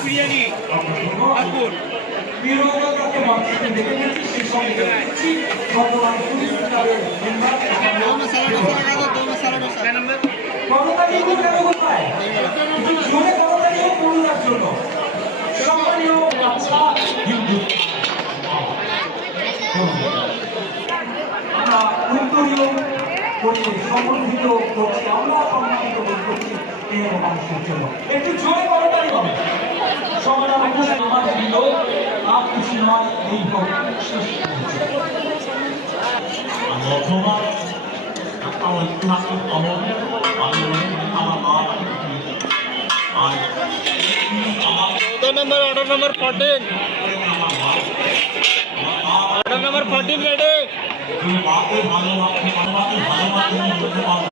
বিরিয়ানি বিরোধীকে মঞ্চে দেখে নিচ্ছি সেই সঙ্গে বর্তমান পুলিশ বিভাগের করতালি কোথায় কোথায় জোরে করতালি করুণার জন্য সম্মানীয় আচ্ছা আমরা উত্তরীয় করে সমর্থিত করছি আমরা সম্মানিত করছি এই মানুষের জন্য একটু জোরে করতালি হবে সবার আমার দিল আর কিছু নয় এই order number 14 ready